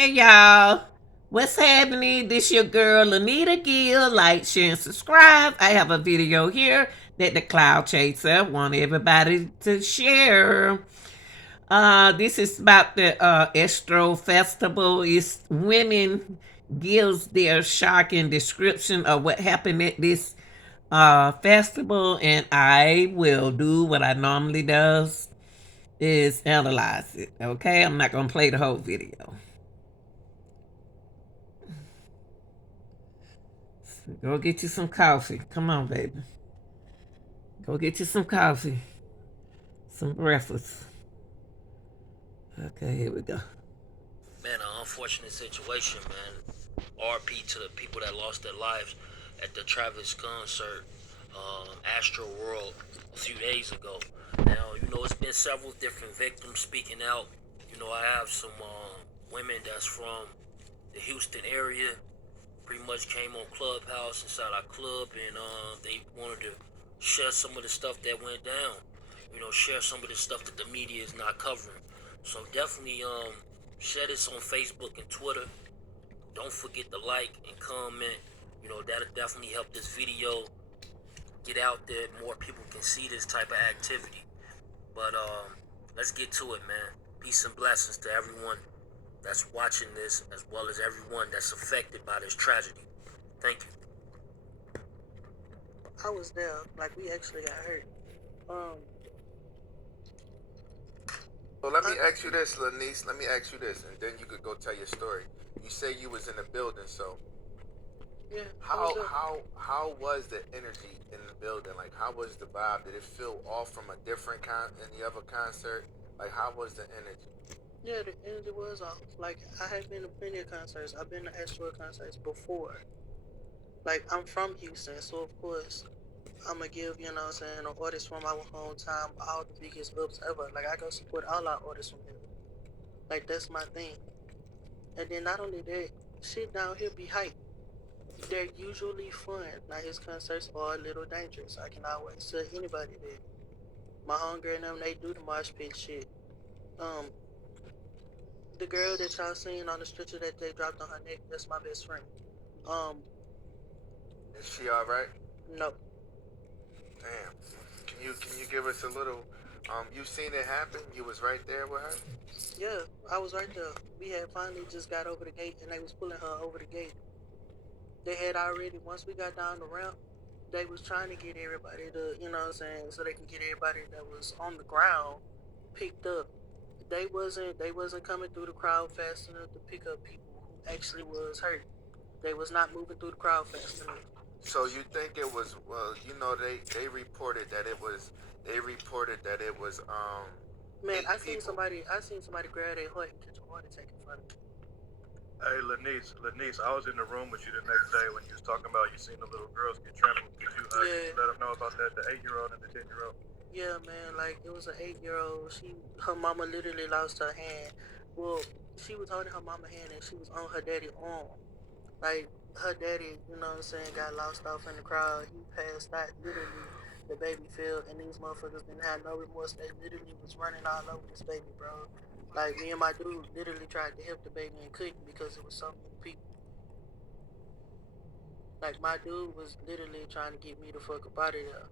Hey y'all, what's happening? This your girl Lanita Gill. Like, share, and subscribe. I have a video here that the Cloud Chaser want everybody to share. This is about the ASTRO Festival. It's women gives their shocking description of what happened at this festival, and I will do what I normally does is analyze it. Okay, I'm not gonna play the whole video. Go get you some coffee. Come on, baby. Go get you some coffee. Some breakfast. Okay, here we go. Man, an unfortunate situation, man. RP to the people that lost their lives at the Travis concert, Astro World, a few days ago. Now, it's been several different victims speaking out. I have some women that's from the Houston area, pretty much came on Clubhouse inside our club, and they wanted to share some of the stuff that went down. Share some of the stuff that the media is not covering. So definitely share this on Facebook and Twitter. Don't forget to like and comment. That'll definitely help this video get out there. More people can see this type of activity. But let's get to it, man. Peace and blessings to everyone that's watching this, as well as everyone that's affected by this tragedy. Thank you. I was there. Like, we actually got hurt. Well, let me ask you this, Lanice. Let me ask you this, and then you could go tell your story. You say you was in the building, so Yeah. how was the energy in the building? Like, how was the vibe? Did it feel off from a different any other concert? Like, how was the energy? Yeah, the energy was off. Like, I have been to plenty of concerts. I've been to ASTRO concerts before. Like, I'm from Houston, so of course I'm gonna give, an artist from our hometown all the biggest ups ever. Like, I go support all our artists from here. Like, that's my thing. And then not only that, shit down here be hype. They're usually fun. Now his concerts are a little dangerous. I can always tell anybody that. My homegirl and them, they do the mosh pit shit. Um, the girl that y'all seen on the stretcher that they dropped on her neck, that's my best friend. Um, Is she all right? no. Damn. Can you give us a little? You seen it happen? You was right there with her. Yeah, I was right there. We had finally just got over the gate and they was pulling her over the gate. They had already, once we got down the ramp, they was trying to get everybody to, so they can get everybody that was on the ground picked up. They wasn't coming through the crowd fast enough to pick up people who actually was hurt. They was not moving through the crowd fast enough. So you think it was? Well, they reported that it was. They reported that it was Man, 8 people. I seen somebody grab their heart and catch a heart attack in front of me. Hey, Lanice, I was in the room with you the next day when you was talking about you seen the little girls get trampled. Could you let them know about that, the 8-year-old and the 10-year-old? Yeah, man, like it was an 8-year-old. Her mama literally lost her hand. Well, she was holding her mama hand and she was on her daddy arm. Like her daddy, got lost off in the crowd. He passed out literally. The baby fell, and these motherfuckers didn't have no remorse. They literally was running all over this baby, bro. Like me and my dude literally tried to help the baby and couldn't because it was so many people. Like my dude was literally trying to get me the fuck up out of there.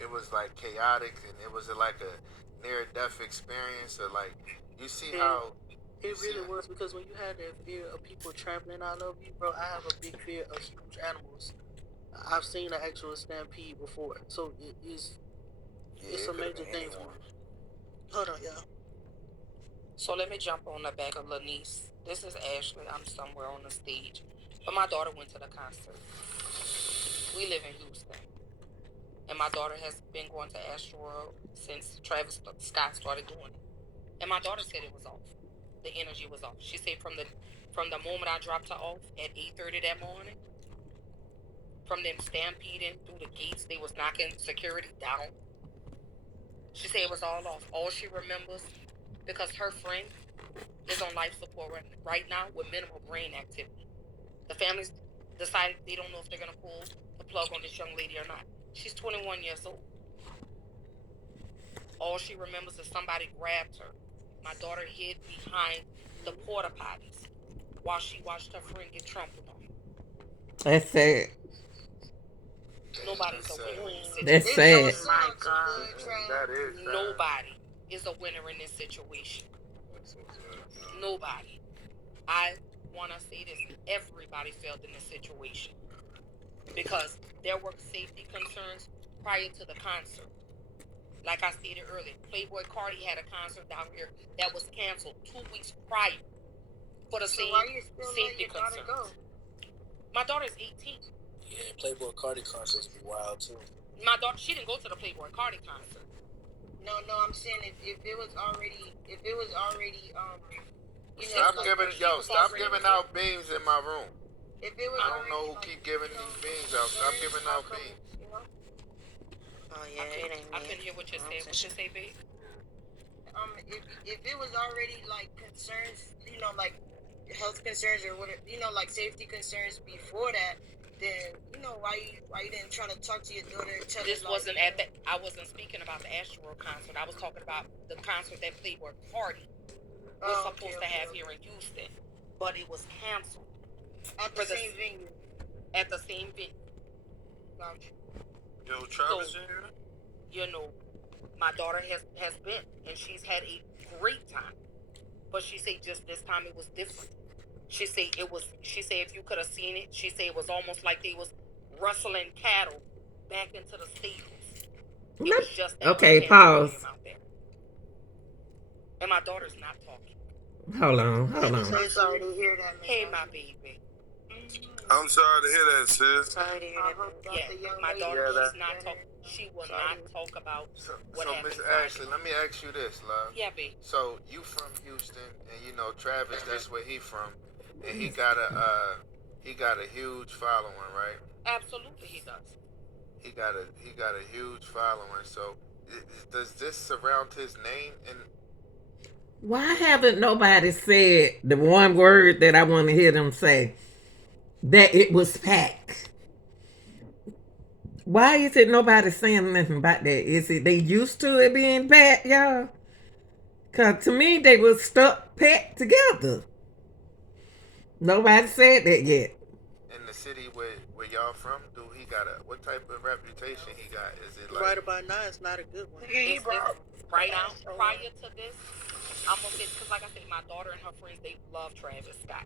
It was like chaotic, and it was like a near-death experience. Or like, you see And how you it see. really was because when you have that fear of people trampling all over you, bro, I have a big fear of huge animals. I've seen an actual stampede before, so Yeah, it's it a could have major been thing for anyone. me. Hold on, y'all. So let me jump on the back of Lanice. This is Ashley. I'm somewhere on the stage. But my daughter went to the concert. We live in Houston. And my daughter has been going to Astro since Travis Scott started doing it. And my daughter said it was off. The energy was off. She said from the moment I dropped her off at 8:30 that morning, from them stampeding through the gates, they was knocking security down. She said it was all off. All she remembers, because her friend is on life support right now with minimal brain activity. The families decided they don't know if they're going to pull the plug on this young lady or not. She's 21 years old. All she remembers is somebody grabbed her. My daughter hid behind the porta potties while she watched her friend get trampled on. That's sad. Nobody's That's a sad. winner in this That's situation. sad. My God. That is sad. Nobody is a winner in this situation. That's so sad. Nobody. I want to say this: everybody failed in this situation because there were safety concerns prior to the concert. Like I stated earlier, Playboy Cardi had a concert down here that was canceled 2 weeks prior for the same safety concerns. My daughter's 18. Yeah, Playboy Cardi concerts be wild too. My daughter, she didn't go to the Playboy Cardi concert. No, I'm saying if it was already Stop giving out beans in my room. If it was I don't know who keep giving these beans out. Stop giving out beans. Oh yeah, it ain't I couldn't hear what you said. What you say, babe? If it was already like concerns, like health concerns or what, like safety concerns before that, then why you didn't try to talk to your daughter and tell This her, wasn't at that. I wasn't speaking about the ASTRO concert. I was talking about the concert that Playboy Cardi was supposed to have here in Houston, but it was canceled at the same venue. At the same venue. Gotcha. Yo, Travis in here? My daughter has been, and she's had a great time. But she said just this time it was different. She said if you could have seen it, she said it was almost like they was rustling cattle back into the stables. It was just that Okay, pause. out there. And my daughter's not talking. Hold on. So sorry to hear that. Hey, my baby. I'm sorry to hear that, sis. Sorry to hear that. Yeah, my daughter, she's not talking. She will not talk about what happened. So, Miss Ashley, let me ask you this, love. Yeah, babe. So, you from Houston, and Travis, that's where he from, and he got a huge following, right? Absolutely, he does. He got a huge following. So, does this surround his name? And why haven't nobody said the one word that I want to hear them say? That it was packed. Why is it nobody saying nothing about that? Is it they used to it being packed, y'all? Cause to me they was stuck packed together. Nobody said that yet. in the city where y'all from, what type of reputation he got? Is it like Right about now, it's not a good one. Right now, prior to this, I'm gonna say because, like I said, my daughter and her friends they love Travis Scott.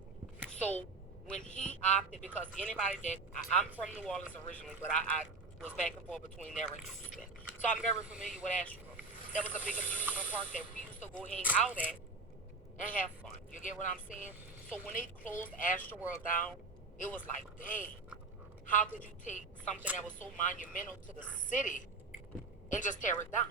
So when he opted, because anybody I'm from New Orleans originally, but I was back and forth between there and Houston, so I'm very familiar with ASTRO. That was a big amusement park that we used to go hang out at and have fun. You get what I'm saying? So when they closed ASTRO World down, it was like, dang, how could you take something that was so monumental to the city and just tear it down?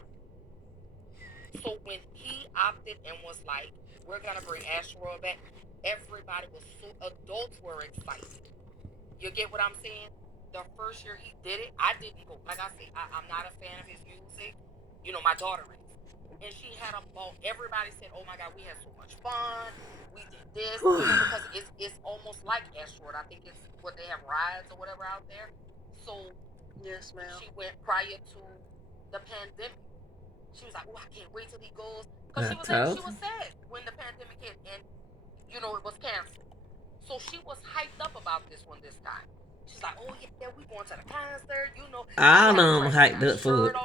So when he opted and was like, we're gonna bring ASTRO World back, everybody was adults were excited. You get what I'm saying? The first year he did it, I didn't go. Like I said, I'm not a fan of his music. My daughter is. And she had a ball. Everybody said, oh my God, we had so much fun. We did this. Because it's almost like ASTRO World. I think it's what they have rides or whatever out there. So Yes, ma'am. she went prior to the pandemic. She was like, oh, I can't wait till he goes. Because she was sad when the pandemic hit and, it was canceled. So she was hyped up about this one this time. She's like, oh, yeah, we going to the concert, I know I'm hyped up for it.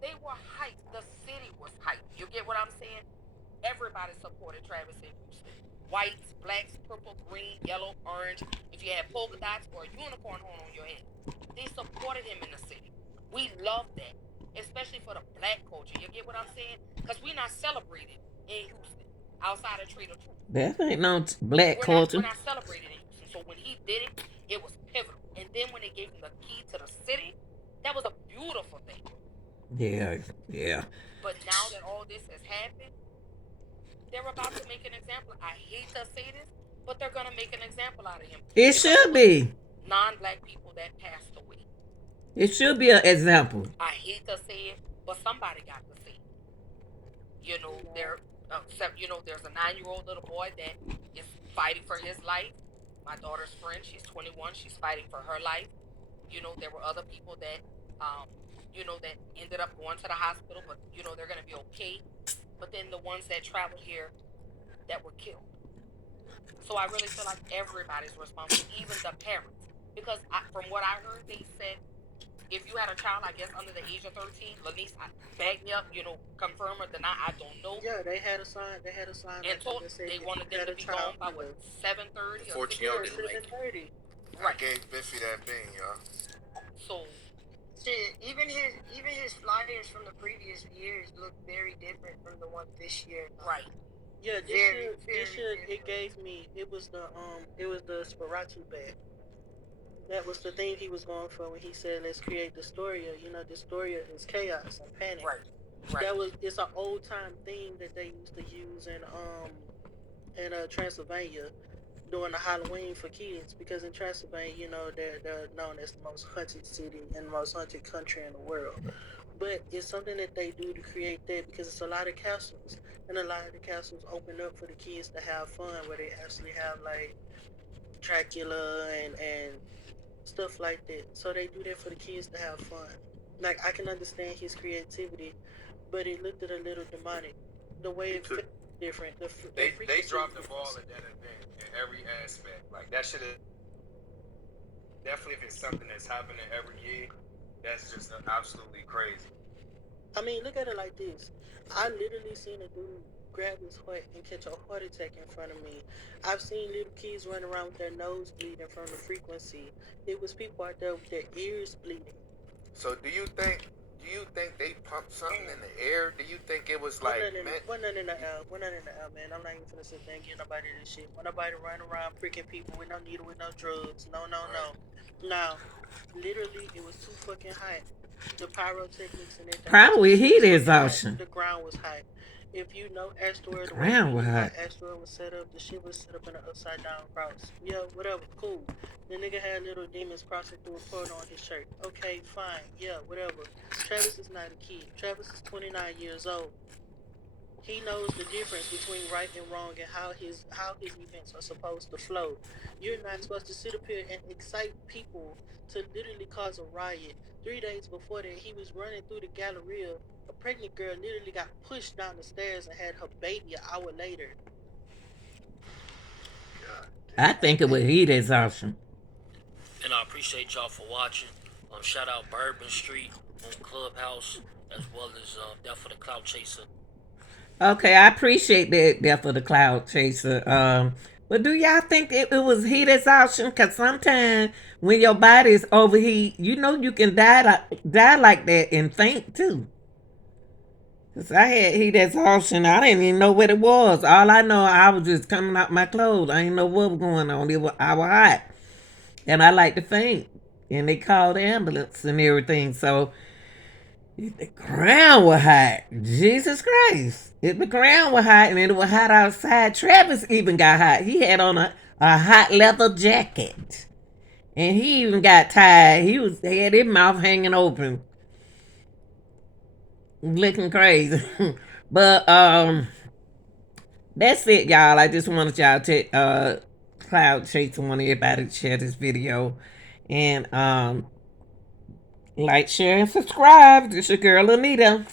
They were hyped. The city was hyped. You get what I'm saying? Everybody supported Travis in Houston. Whites, blacks, purple, green, yellow, orange. If you had polka dots or a unicorn horn on your head, they supported him in the city. We love that, especially for the black culture. You get what I'm saying? Because we're not celebrated in Houston outside of Trader Truth. That ain't no black culture. We're not celebrated in Houston. So when he did it was pivotal. And then when they gave him the key to the city, that was a beautiful thing. Yeah. But now that all this has happened, they're about to make an example. I hate to say this, but they're gonna make an example out of him. It should be. Non-black people that passed away. It should be an example. I hate to say it, but somebody got to say it. There's a 9-year-old little boy that is fighting for his life. My daughter's friend, she's 21, she's fighting for her life. There were other people that, that ended up going to the hospital, but, they're going to be okay. But then the ones that traveled here that were killed. So I really feel like everybody's responsible, even the parents. Because from what I heard, they said if you had a child, I guess under the age of 13, Lanice, back me up, confirm or deny, I don't know. Yeah, they had a sign. They had a sign And up there told that said they if wanted you them had to a be child gone by what, under 7:30 or 14 year 6:30? old didn't make it. 7:30. I gave Biffy that bean, y'all. So Shit, even his flyers from the previous years look very different from the one this year. right. Yeah, Very, this very year it different. gave me it was the Sparatu bag. That was the thing he was going for when he said let's create Dystoria. You know, Dystoria is chaos and panic. Right. Right. It's an old time theme that they used to use in Transylvania during the Halloween for kids because in Transylvania, you know, they're known as the most haunted city and the most haunted country in the world. But it's something that they do to create that because it's a lot of castles and a lot of the castles open up for the kids to have fun where they actually have like Dracula and stuff like that. So they do that for the kids to have fun. Like I can understand his creativity, but it looked a little demonic. The way it felt different. They dropped the ball at that event in every aspect. Like that should have definitely, if it's something that's happening every year, that's just absolutely crazy. I mean, look at it like this. I literally seen a dude grab his heart and catch a heart attack in front of me. I've seen little kids run around with their nose bleeding from the frequency. It was people out there with their ears bleeding. So do you think they pumped something in the air? Do you think it was like One nothing in the air. One nothing in the air, man. I'm not even finna sit there and get nobody this shit. Want nobody running around pricking people with no needle, with no drugs. No, no, no. Now, literally, it was too fucking hot. The pyrotechnics and everything. Probably heat exhaustion. The ground was hot. If you know Asteroid, the way Ground was hot. Asteroid was set up, the shit was set up in an upside down cross. Yeah, whatever, cool. The nigga had little demons crossing through a portal on his shirt. Okay, fine. Yeah, whatever. Travis is not a kid. Travis is 29 years old. He knows the difference between right and wrong and how his events are supposed to flow. You're not supposed to sit up here and excite people to literally cause a riot. 3 days before that, he was running through the Galleria. A pregnant girl literally got pushed down the stairs and had her baby an hour later. I think it was heat exhaustion. And I appreciate y'all for watching. Shout out Bourbon Street on Clubhouse, as well as Death of the Cloud Chaser. Okay, I appreciate that Death of the Cloud Chaser. But do y'all think it was heat exhaustion? Because sometimes when your body's overheat, you know you can die like that and faint too. Cause I had heat exhaustion. I didn't even know what it was. All I know, I was just coming out my clothes. I didn't know what was going on. I was hot, and I like to faint. And they called the ambulance and everything. So the ground was hot. Jesus Christ. The ground was hot and it was hot outside. Travis even got hot. He had on a hot leather jacket. And he even got tired. He had his mouth hanging open. Looking crazy. But that's it, y'all. I just wanted y'all to cloud chase. I want everybody to share this video. And like, share, and subscribe. This your girl Anita.